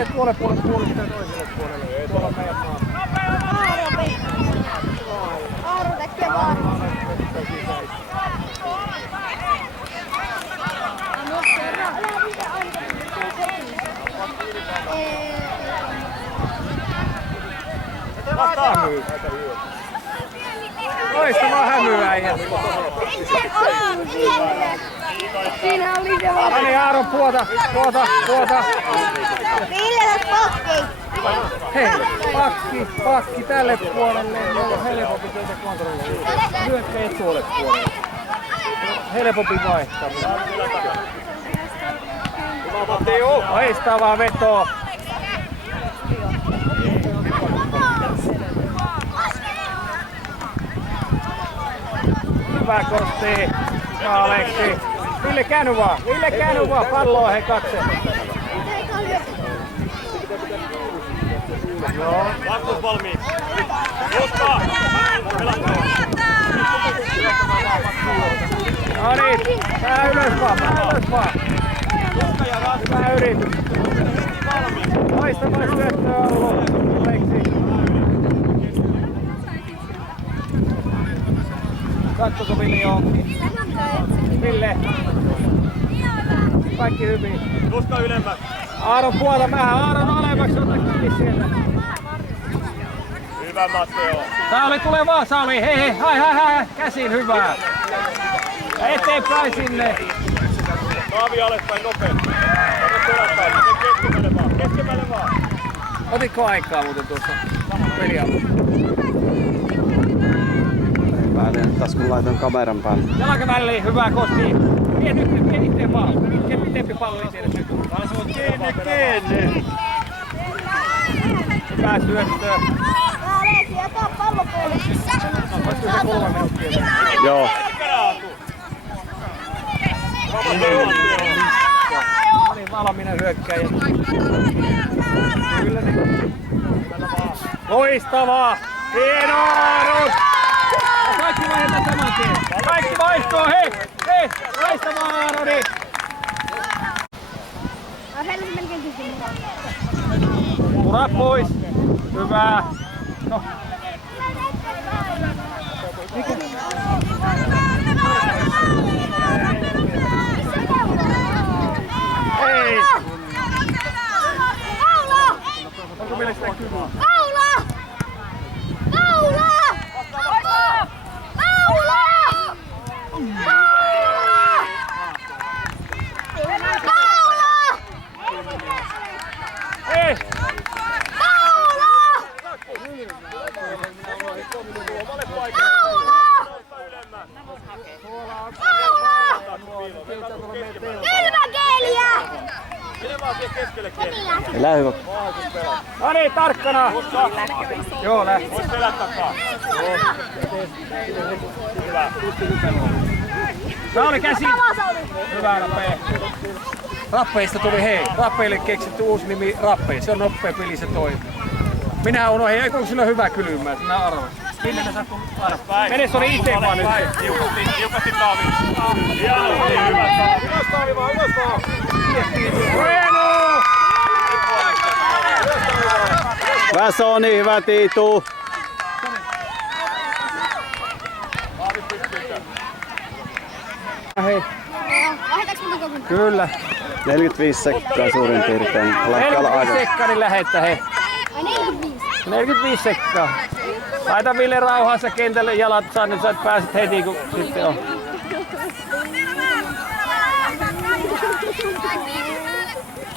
Vie tuolle puolelle puolustaa toiselle puolelle. Tuolla meidän maa. Aaro tekee vaan. Vastaan myy. Loistavaa hämyä äijä. Siinä oli se vaan. Ani Aaron puota. Ville pakki. Hei, pakki tälle puolelle. Meillä on helpompi tehdä kontrollia. Hyökkäjät tuolle puolelle. Helpompi vaihtaminen. Loistavaa vetoa. Hyvä kosti. Aleksi. Ville käänny vaan. Palloa he katse. Joo. Vastus valmiiksi. Justaa. No niin. Tää ylös vaan. Hyvä yritys. Loistavaa syöttöä ollut. Aleksi. Katsoko Ville johonkin? Ville. Kaikki hyvin. Tuska ylemmäs. Aaron puolta vähän. Aaron alemmaksi. Ota kiinni sieltä. Hyvä Matteo. Tule vaan Sauli. Hei. Hai. Käsin hyvää. Ja eteenpäin sinne. Naavi alaspäin nopeasti. Keskemmälle vaan. Otitko aikaa muuten tuossa pelialueella? Taas kun laitan kameran päälle. Jalkaväliin, hyvä kosti. Vie itse vaan. Pitempi pallo itselle nyt. Kiinni. Hyvä syöttö. Aleksi, jätä pallo pois. Olisiko se 3 minuuttia? Joo. Niin valmiina hyökkäjä. Kyllä niin. Loistavaa! Hienoa Aaron! Kaikki vaihdetaan saman tien. Kaikki vaihtoo, hei! Loistavaa Aaroni! Sellaisen melkein kysymys. Ura pois. Hyvä. No. Hei! Onko meillä sitä kylmää? Hei! Elää hyvä. No niin, tarkkana! Joo, lähti. Vois pelät takaa. Hyvä. Sauli käsi! Hyvä Rappe. Rappeista tuli hei. Rappeille keksitty uusi nimi Rappe. Se on nopea peli, se toimii. Minä unohdin, eikö sillä hyvä kylmää? Minä arvoin. Minne ne sattuu aina? Mene se oli itse vaan nyt. Tiukasti Taavi. Hyvä. Ylös Taavi vaan, ylös vaan. Hienoa! Hyvä Soni, hyvä Tiitu. Hei. Vaihdaanko me kokun? Kyllä. 45 sekkaa suurin piirtein. Alkaa olla 45 aika. sekkaa, niin lähettä hei. Ai 45. 45 sekkaa. Laita Ville rauhassa kentälle jalat, niin sä pääset heti kun sitten on.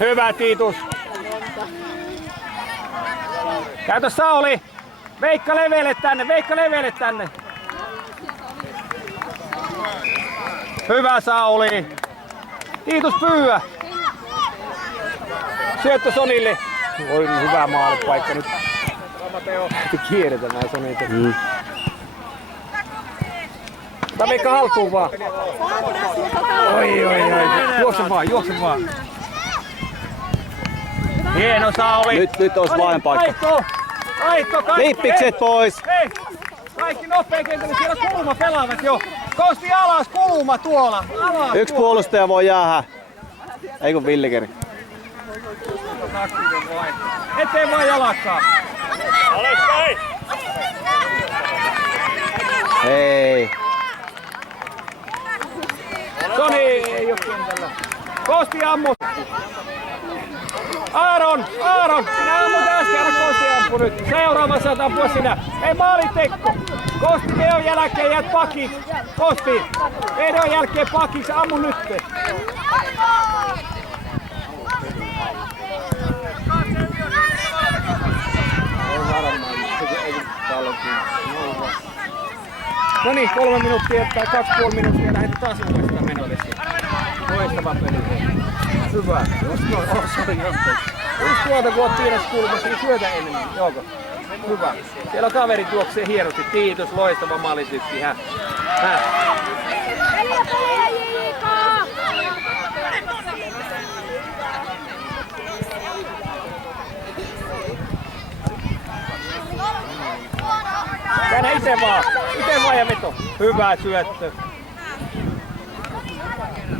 Hyvä Tiitus. Käytä Sauli. Veikka leveille tänne. Hyvä Sauli. Tiitus Pyyä. Syöttö Sonille. Oi hyvä maalipaikka nyt. Kierretään näin Sonilta. Ota Veikka haltuun vaan. Oi. Juokse vaan. Hieno Sauli. Nyt olisi vain paikka. Aitto, kaikki. Lippikset pois. Hei! Kaikki nopea kentälle, siellä Kulma pelaavat jo. Kosti alas, Kulma tuolla. Alas, Yksi puolustaja voi jäädä. Ei kun Villikeri. aktiivinen vai. Eteen vaan jalakkaa. Alaspäin! Hei. Soni ei oo kentällä. Kosti ammu. Aaron! Sinä ammut äsken, anna Kosti ampu nyt. Seuraava saat ampua sinä. Ei maalitekko. Kosti Veon jälkeen jäät pakiksi. Kosti! Veon jälkeen pakiksi, ammu nyt. No niin, 3 minuuttia tai 2,5 minuuttia lähdetään taas uudestaan menolle. Loistava peli. Hyvä. Just tuolta kun oot pienessä kulmassa, niin syötä enemmän. Joko? Hyvä. Siellä kaveri juoksee hienosti. Kiitos, loistava maalitykki. Käännä ite vaan ja veto. Hyvä syöttö.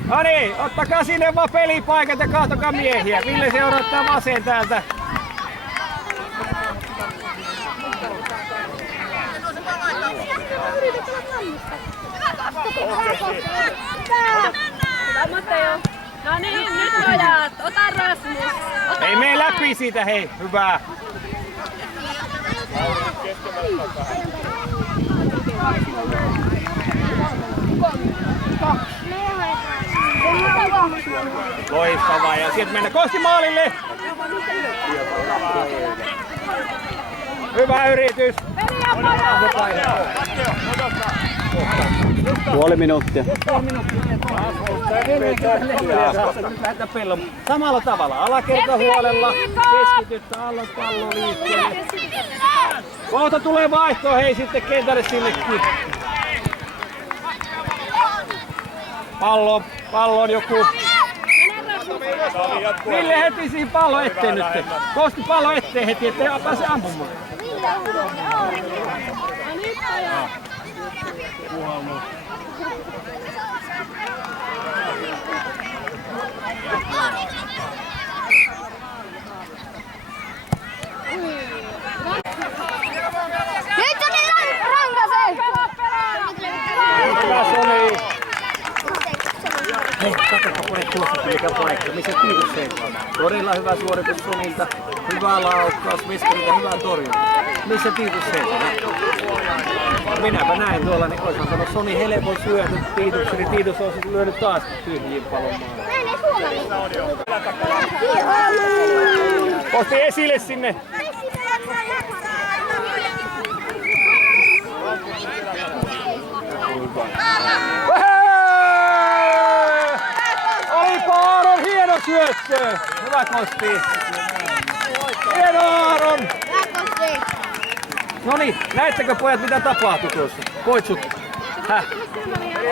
No niin, ottakaa sinne vaan pelipaikat ja kahtokaa miehiä. Ville seurattaa vasen täältä. Matteo. No niin, nyt pojat. Ota Rasmus. Ei mene läpi siitä, hei. Hyvä. Loistavaa ja sieltä mennä Kosti maalille. Hyvä yritys. Puoli minuuttia. Samalla tavalla. Alakerta huolella. Keskityttä alla pallo liikkeelle. Kohta tulee vaihtoa, hei sitten kentälle sillekin. Pallon joku. Ville heti siihen pallo eteen nyt. Kosti pallo eteen heti, ettei pääse ampumaan. Nyt on niin rankaisee! Hyvä Soni! Hei, katsotaan kone tuosta, mikä paikka. Missä kiitos seikaan. Todella hyvä suoritus Sonilta. Hyvä laukkaus, Veskarilta hyvä torjunta. Missä Tiitus seikaan? Minäpä näin tuolla, niin olisin sanonut Soni helpon syöty Tiitus, niin Tiitus on sitten lyönyt taas tyhjiin palon maalle. Kohti esille sinne. Olipa Aaron hieno syöttö! Hyvä Kosti! Hieno Aaron! Noniin, näettekö pojat mitä tapahtui tuossa? Koitsut.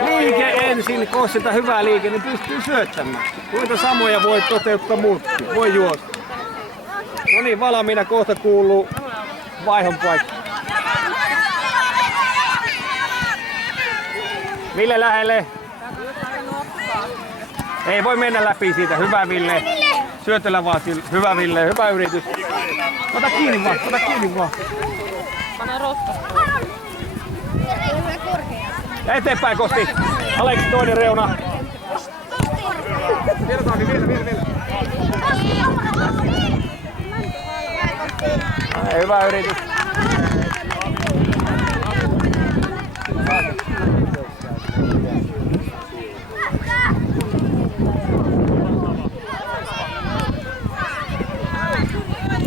Liike ensin, Kossilta hyvä liike, niin pystyy syöttämään. Kuinka samoja voi toteuttaa muutkin, voi juosta. Noniin, valmiina kohta kuuluu vaihon paikka. Ville lähelle. Ei voi mennä läpi siitä. Hyvä Ville. Syötellä vaan sille. Hyvä Ville. Hyvä yritys. Ota kiinni vaan. Ota kiinni vaan. Ja eteenpäin Kosti. Aleksi toinen reuna. Vielä Taani. Vielä. Hyvä yritys.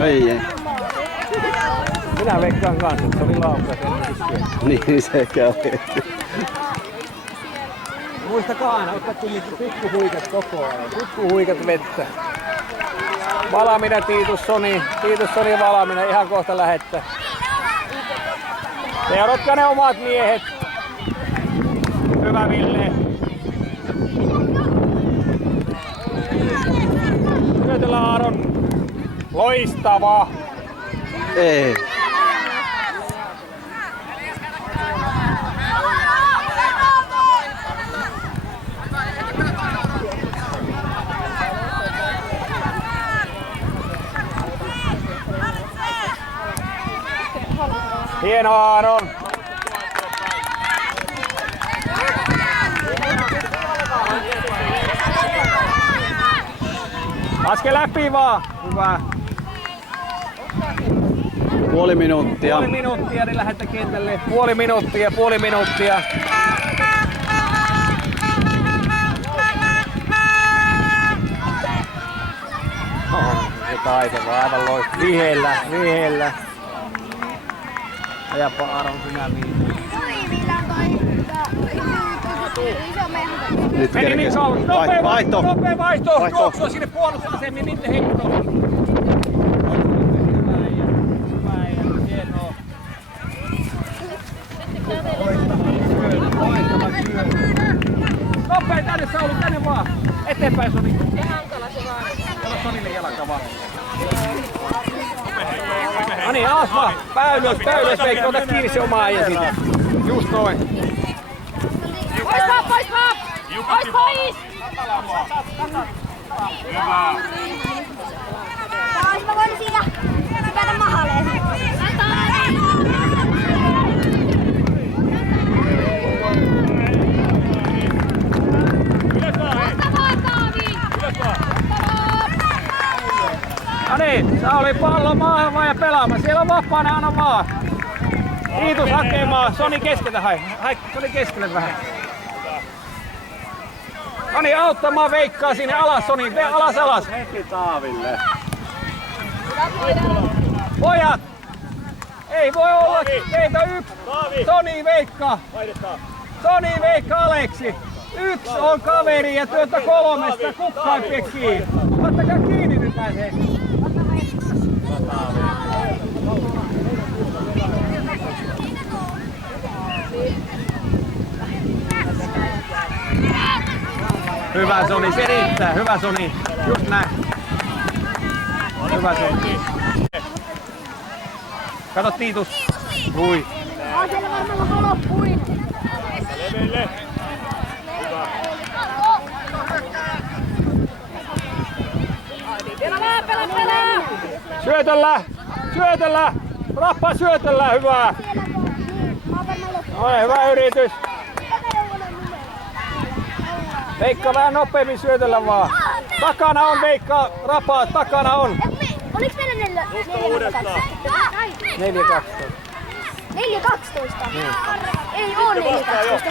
Ei. Minä veikkaan kanssa, että se oli laukaus. Niin se käy. Muistakaa aina, ottaa kumminkin pikkuhuikat koko ajan. Pikkuhuikat vettä. Valmiina Tiitus Soni. Tiitus Soni valmiina. Ihan kohta lähettää. Seuratkaa ne omat miehet. Hyvä Ville. Syötellä Aaron. Loistavaa. Ei. Hienoa Aron. Askel läpi vaan. Hyvä. Puoli minuuttia. Puoli minuuttia, niin lähdette kentälle. Puoli minuuttia. Se taitava, aivan loistava. Vihellä. Ajapa Aron sinä miin. Nyt Meni niin kauan. Vaihto. Nopea vaihto. Vaihto. Juoksua sinne puolustusasemiin, niitten heittoon. Hienoa. Nopea tänne Sauli, tänne vaan. Eteenpäin Soni. Ota Sonille jalka vaan. No niin, alas vaan. Päylös Veikko, ota kiinni se oma äijä siitä. Just noin. Pois! Taas mä voin siinä hypätä mahalle. No niin, Sauli pallo maahan vaan ja pelaamaan. Siellä on vapaana, anna vaan. Tiitus hakemaan. Soni keskeltä hai. Soni keskelle vähän. No niin, auttamaan Veikkaa sinne alas Soni. Alas. Heti Taaville. Pojat! Ei voi olla teitä yksi. Soni Veikka. Soni Veikka Aleksi. Yksi on kaveri ja työtä kolmesta. Kukaan ei pidä kiinni. Ottakaa kiinni nyt pääsee. Hyvä Soni, se riittää. Hyvä Soni. Just näin. Hyvä Soni. Kato Tiitus. Hui. Siellä varmaan loppuin. Leveille. Pelaa! Syötellä! Rappa syötellä, hyvä! Noin, hyvä yritys. Veikka vähän nopeammin syötellä vaan. Takana on Veikka, Rapa, takana on. Oliks meillä 4-12. 4-12? Ei oo 4-12.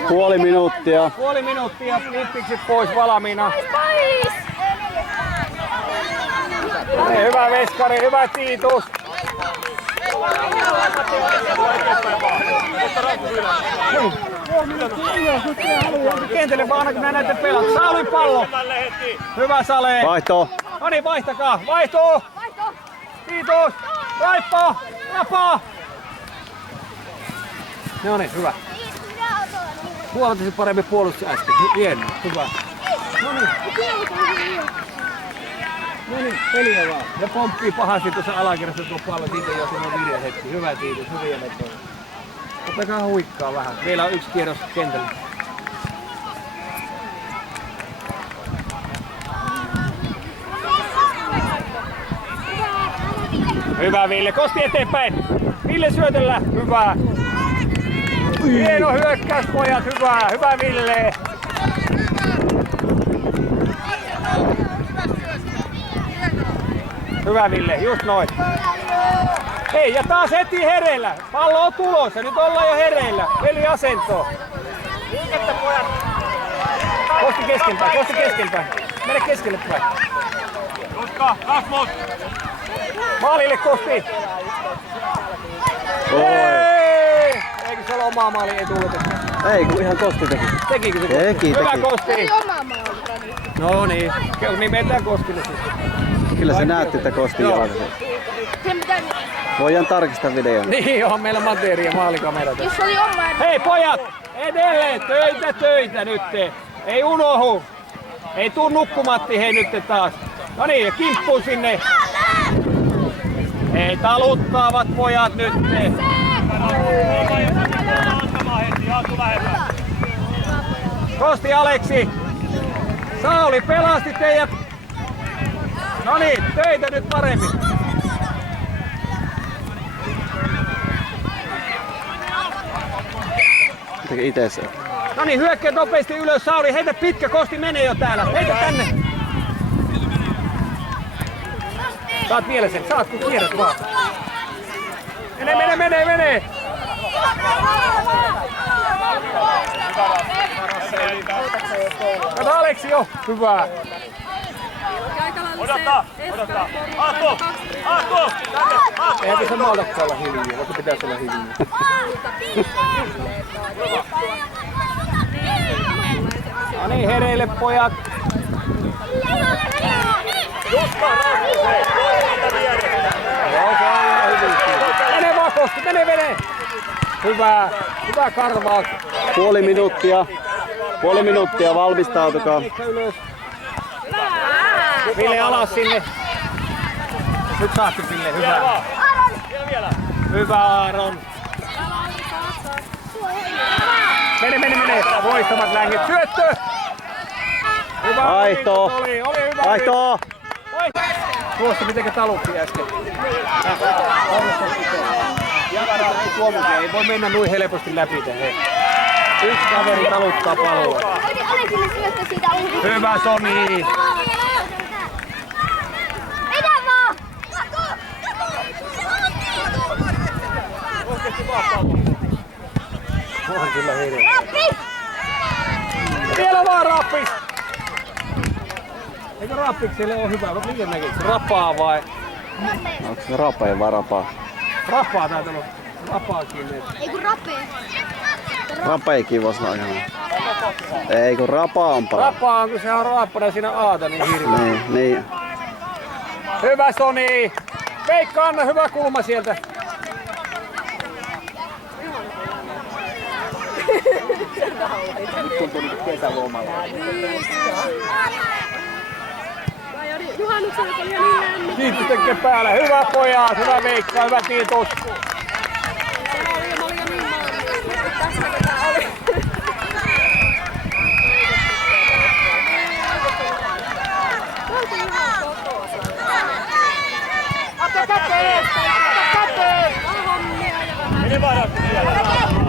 Puoli minuuttia. Puoli minuuttia, lippikset pois valmiina. Pois! Hyvä Veskari, hyvä Tiitus. Kentälle vaan aina kun nää näette pelaa. Saulin pallo. Hyvä Sale. Vaihto. No niin, vaihtakaa. Vaihto. Tiitus. Raippa. Rapa. No niin, hyvä. Huomattavasti paremmin puolustus äsken. Hienoa, hyvä. No niin, peliä vaan. Ja pomppii pahasti tuossa alakerrassa tuo pallo. Siitä jo siinä on virhehetki. Hyvä Tiitus, hyviä vetoja. Ottakaa huikkaa vähän. Meillä on yksi kierros kentällä. Hyvä Ville, Kosti eteenpäin. Ville syötellä, hyvä. Hieno hyökkäys pojat, hyvä. Hyvä Ville. Hyvä Ville, just noin. Hei, ja taas heti hereillä. Pallo on tulossa, nyt ollaan jo hereillä. Veli asentoon. Kosti keskelpäin. Mene keskelle päin. Juska, Rasmus! Maalille Kosti. Oi. Eikö se ole omaa maali ei tullut? Ei, kun ihan Kosti teki. Tekikö se? Teki. Hyvä Kosti. Oma maali. No niin, nimetään Kostille siis. Kyllä se näytti, että Kosti jalkasi. Voidaan tarkistaa videon. Niin, onhan meillä materia maalikamerata. Jos oli oma. Hei pojat, edelleen töitä nyt. Ei unohu. Ei tuu nukkumatti hei nyt taas. No niin, ja kimppuu sinne. Ei taluttaavat pojat nyt. Kosti Aleksi. Sauli pelasti teidän. No niin, töitä nyt paremmin. itse se. No niin, hyökkää nopeasti ylös, Sauri, heitä pitkä, Kosti menee jo täällä, heitä tänne. Saat vielä sen, saat kun kierrät vaan. Mene! Kato Aleksi jo, hyvä. Odottaa! Aatu! Eihän tässä maltakaan olla hiljaa, vaikka pitäisi olla hiljaa. No niin, hereille pojat. Juska, Rasmus, toiminta vieressä. Joo, se on ihan hyvin. Mene vaan Kosti, mene! Hyvä karvaus. Puoli minuuttia, valmistautukaa. Mikko ylös. Ville alas sinne. Nyt saatte Ville, hyvä. Vielä. Hyvä Aaron. Mene. Voistamat längit. Syöttö. Hyvä. Vaihto. Oli hyvä. Vaihto! Tuosta mitenkä talutti äsken. Ei voi mennä noin helposti läpi tähän. Yksi kaveri taluttaa palloa. Alekille syöttö siitä ohi. Hyvä Soni. Vedä vaan! On kyllä hirveä. Rappi! Vielä vaan Rappis! Eikö Rappikselle ole hyvä? Miten näkit? Rapaa vai? Onko se rapea vai rapaa? Rapaa taitaa olla. Rapaakin. Ei kun rappi. Rapeikin voisi olla ihan. Ei kun rapaa on paras. Rapaa on, kun se on raappana siinä aata niin hirveä. Niin. Hyvä Soni! Veikka, anna hyvä kulma sieltä. Nyt tuntuu niinku kesälomalla. Juhannuksena oli jo niin lämmin. Kiitos tekee päällä. Hyvä pojat, hyvä Veikka, hyvä Tiitus. Mä olin jo niin maalla. Tässä tää oli. Ota käteen! Ota käteen! Mene vaan Rasmus vielä.